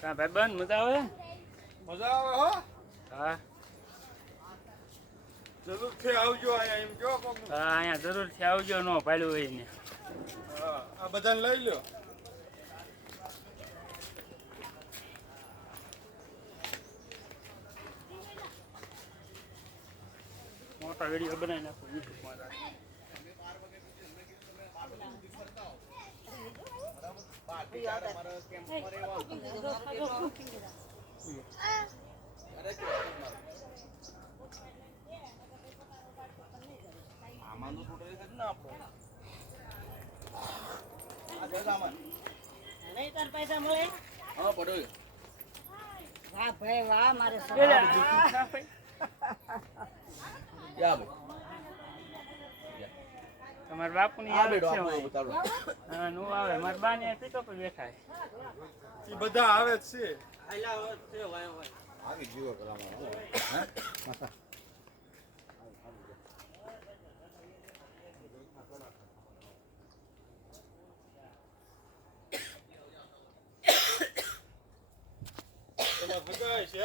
કા ભાઈ બંધ મજા આવે? મજા આવે હો? હા. જરૂરથી આવજો અહીંયા એમ કયો હા અહીંયા જરૂરથી આવજો નો પાડ્યું હોય ને. આ બધાને લઈ લ્યો. મોટા વીડિયો બનાવી નાખો યુટ્યુબમાં રાખો. નહીં તાર પૈસા મળે હા પડ્યો વાહ ભાઈ વાહ મારે ના. યા ભાઈ તમારા બાપુ ની આવે છે હા નું આવે. મારા બા ને પર બેઠા છે. એ બધા આવે જ છે. આવી જીવો કલામાં પેલા ભગાય છે એમ?